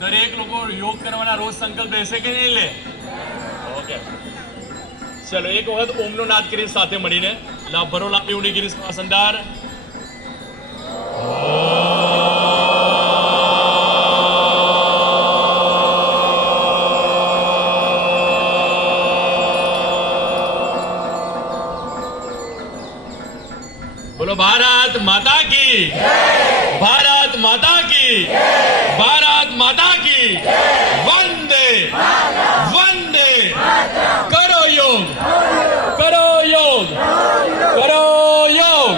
દરેક લોકો યોગ કરવાના રોજ સંકલ્પ લેશે કે નહીં લે? ઓકે, ચલો એક વખત ઓમનો નાદ કરી સાથે મળીને લાભ ભરો લાભ ઉડી ગિરી શ્વાસ અંદર. बोलो भारत माता की, भारत माता की, भारत माता की. वंदे वंदे. करो योग, करो योग, करो योग.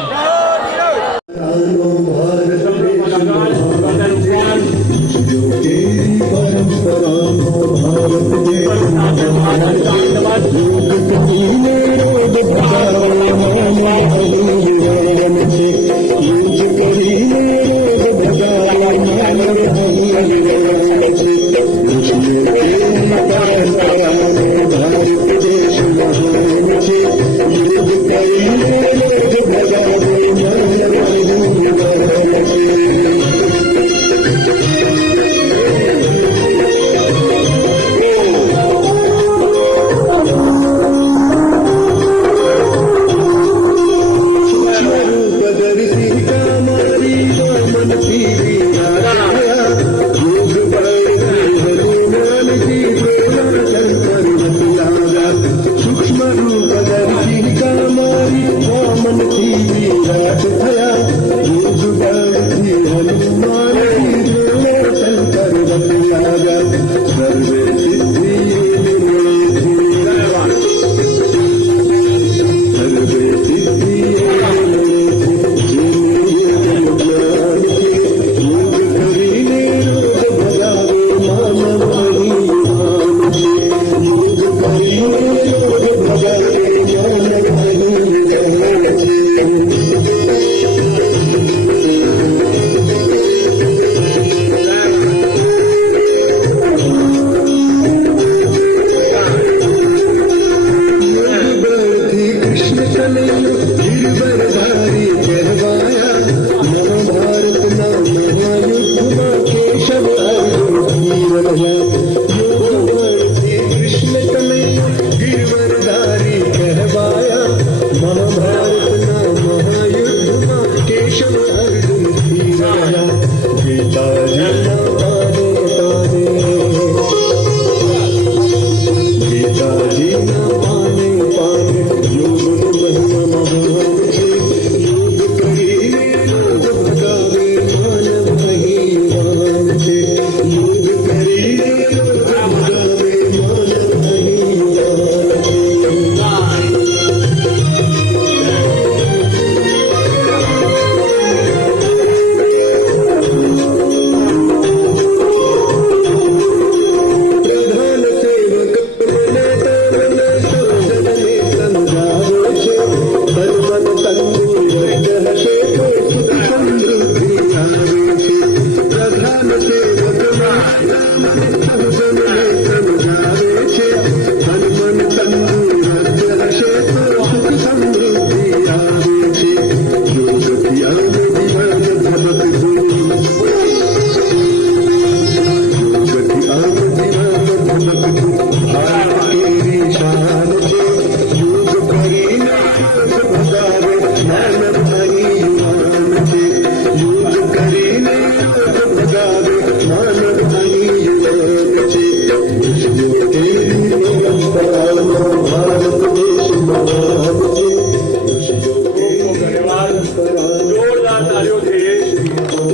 જોરદાર તાળીઓથી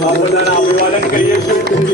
આ બધાને અભિવાદન કરીએ છીએ.